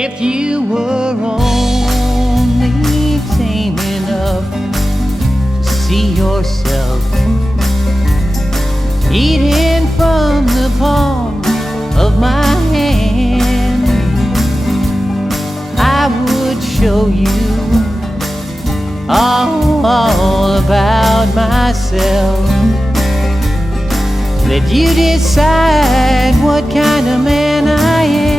If you were only tame enough to see yourself eating from the palm of my hand, I would show you all about myself. Let you decide what kind of man I am.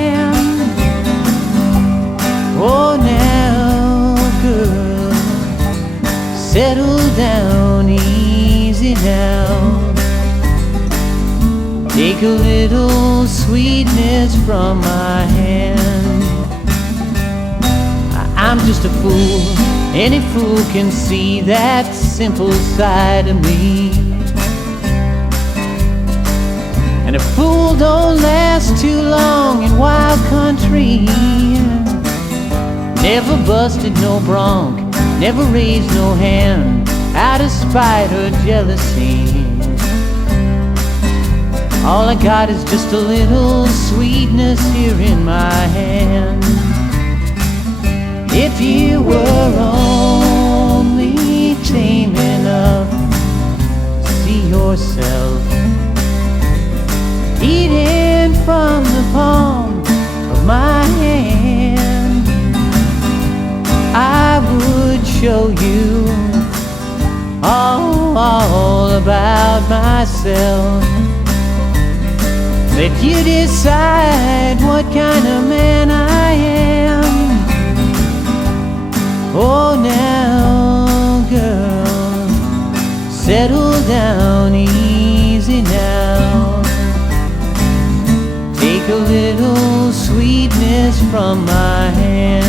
Oh, now, girl, settle down, easy now. Take a little sweetness from my hand. I'm just a fool. Any fool can see that simple side of me. And a fool don't last too long in wild country. Never busted no bronc, never raised no hand out of spite or jealousy. All I got is just a little sweetness here in my hand. If you were only tame enough to see yourself eating from the palm of my hand, I would show you all about myself. Let you decide what kind of man I am. Oh, now, girl, settle down, easy now. Take a little sweetness from my hand.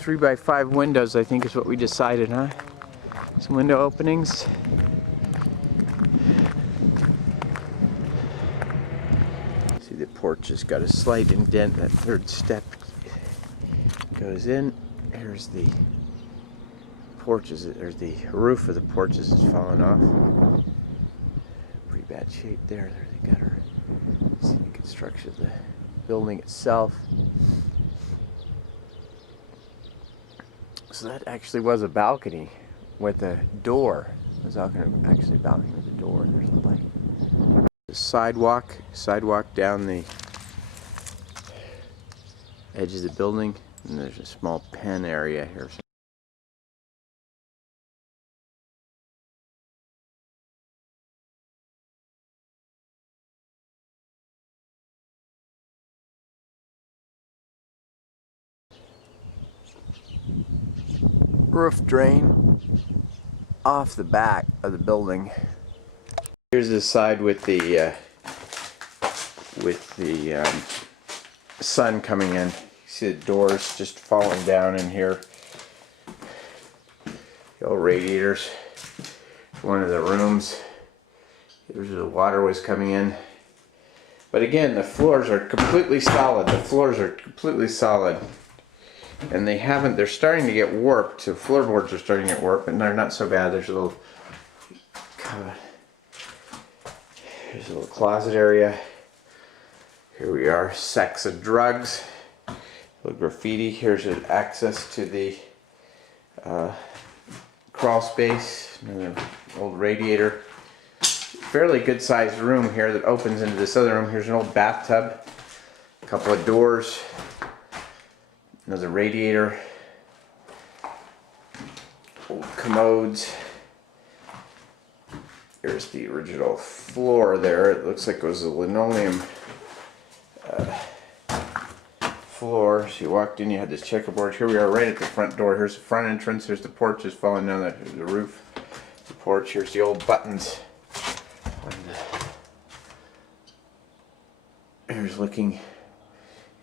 3x5 windows, I think, is what we decided, huh? Some window openings. See, the porch has got a slight indent. That third step goes in. Here's the porches, or the roof of the porches is falling off. Pretty bad shape there. There's the gutter. See the construction of the building itself. So that actually was a balcony with a door. It was actually a balcony with a door. There's the light. The sidewalk down the edge of the building, and there's a small pen area here. Roof drain off the back of the building. Here's the side with the sun coming in. You see the doors just falling down in here. The old radiators. One of the rooms. Here's the water was coming in. But again, the floors are completely solid. The floors are completely solid. And they're starting to get warped. So floorboards are starting to get warped, but they're not so bad. There's a little closet area. Here we are, sex and drugs. A little graffiti. Here's an access to the crawl space. Another old radiator. Fairly good sized room here that opens into this other room. Here's an old bathtub. A couple of doors. Another radiator, old commodes. Here's the original floor there. It looks like it was a linoleum floor. So you walked in, you had this checkerboard. Here we are right at the front door. Here's the front entrance. There's the porch just falling down. There's the roof, the porch. Here's the old buttons. Here's looking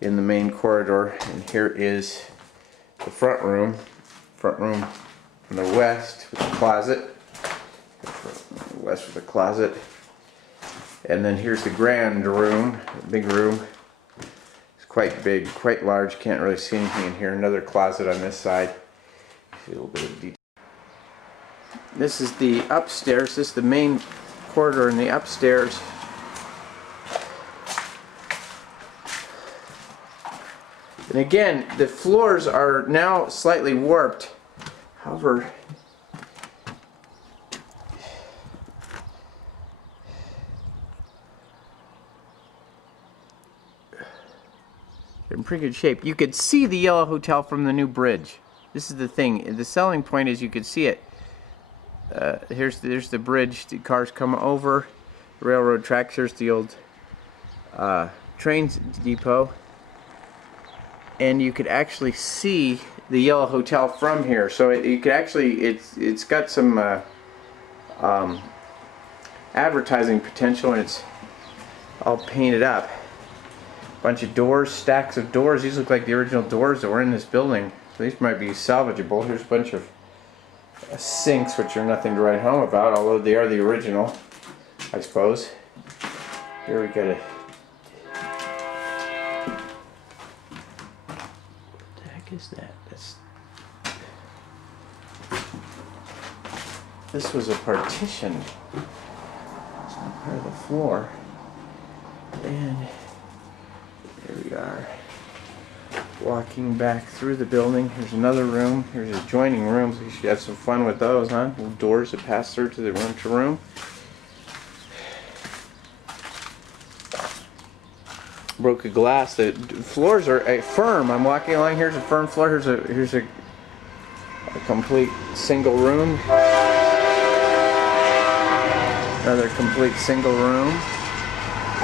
in the main corridor, and here is the front room on the west with the closet, and then here's the grand room, the big room. It's quite big, quite large. Can't really see anything in here. Another closet on this side. See a little bit of detail. This is the upstairs. This is the main corridor in the upstairs. And again, the floors are now slightly warped. However, they're in pretty good shape. You could see the Yellow Hotel from the new bridge. This is the thing. The selling point is you could see it. There's the bridge. The cars come over the railroad tracks. Here's the old train depot. And you could actually see the Yellow Hotel from here. So you could actually, it's got some advertising potential, and it's all painted up. Bunch of doors, stacks of doors. These look like the original doors that were in this building. So these might be salvageable. Here's a bunch of sinks, which are nothing to write home about, although they are the original, I suppose. Here we got a... is that? This was a partition. It's not part of the floor. And here we are, walking back through the building. Here's another room. Here's adjoining rooms. You should have some fun with those, huh? Little doors that pass through to the room to room. Broken glass. The floors are firm. I'm walking along. Here's a firm floor. Here's a complete single room. Another complete single room.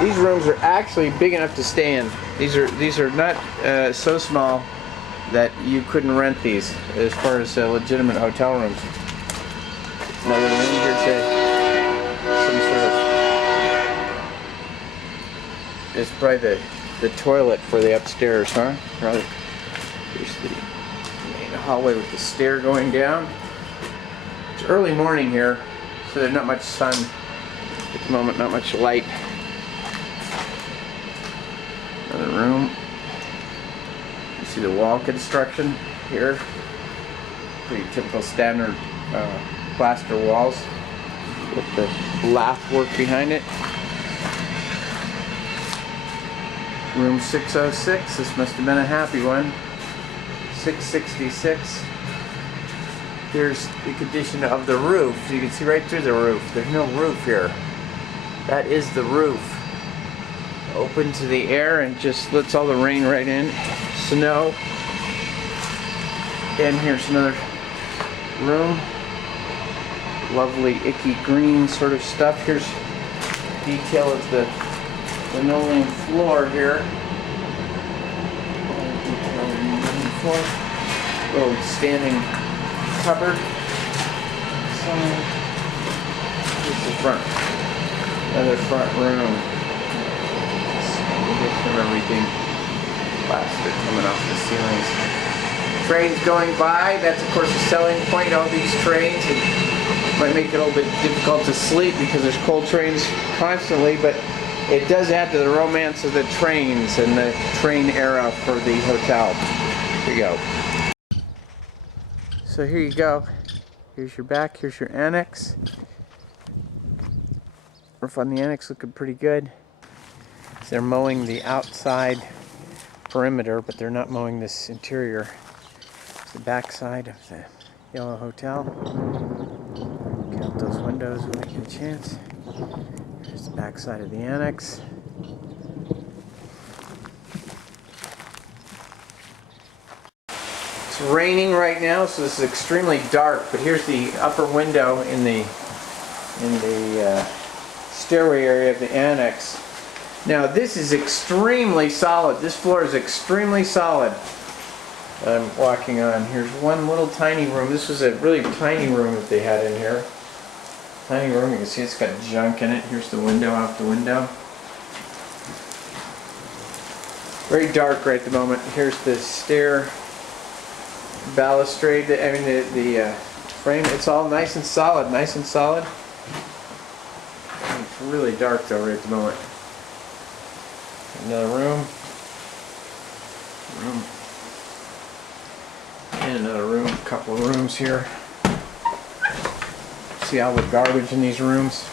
These rooms are actually big enough to stay in. These are not so small that you couldn't rent these as far as legitimate hotel rooms. Another room here today. Some sort of... It's probably the toilet for the upstairs, huh? Probably. Here's the main hallway with the stair going down. It's early morning here, so there's not much sun at the moment, not much light. Another room. You see the wall construction here. Pretty typical standard plaster walls with the lath work behind it. Room 606, this must have been a happy one. 666. Here's the condition of the roof. You can see right through the roof. There's no roof here. That is the roof. Open to the air and just lets all the rain right in. Snow. And here's another room. Lovely icky green sort of stuff. Here's detail of the linoleum floor here. Little standing cupboard. So here's the front. Another front room. Condition of everything. Plaster coming off the ceilings. Trains going by. That's of course a selling point. All these trains. It might make it a little bit difficult to sleep because there's coal trains constantly, but it does add to the romance of the trains and the train era for the hotel. Here you go. So here you go. Here's your back. Here's your annex. Roof on the annex looking pretty good. They're mowing the outside perimeter, but they're not mowing this interior. It's the back side of the Yellow Hotel. Count those windows when I get a chance. Here's the back side of the annex. It's raining right now, so this is extremely dark, but here's the upper window in the stairway area of the annex. Now this is extremely solid. This floor is extremely solid. I'm walking on. Here's one little tiny room. This was a really tiny room that they had in here. Tiny room. You can see it's got junk in it. Here's the window out the window. Very dark right at the moment. Here's the stair balustrade. I mean the frame. It's all nice and solid. Nice and solid. It's really dark though right at the moment. Another room. room. And another room, a couple of rooms here. See all the garbage in these rooms.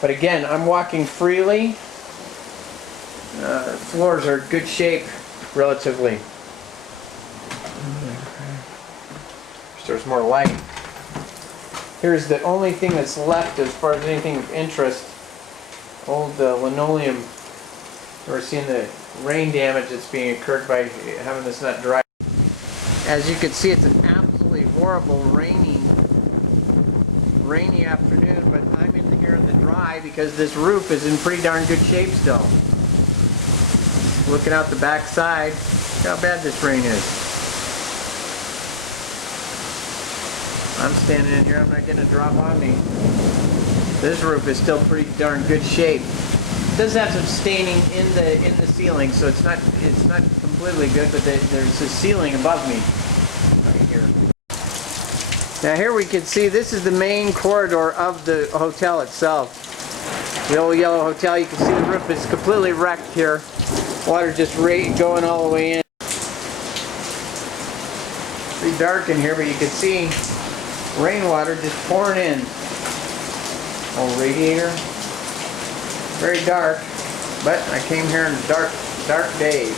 But again, I'm walking freely. Floors are good shape, relatively. There's more light. Here's the only thing that's left as far as anything of interest. Old linoleum. We're seeing the rain damage that's being occurred by having this not dry. As you can see, it's an absolutely horrible rainy afternoon, but I'm in here in the dry because this roof is in pretty darn good shape still. Looking out the back side, look how bad this rain is. I'm standing in here, I'm not getting a drop on me. This roof is still pretty darn good shape. It does have some staining in the ceiling, so it's not completely good, but there's a ceiling above me right here. Now here we can see this is the main corridor of the hotel itself. The old yellow hotel, you can see the roof is completely wrecked here. Water just going all the way in. Pretty dark in here, but you can see rainwater just pouring in. Old radiator. Very dark, but I came here in dark days.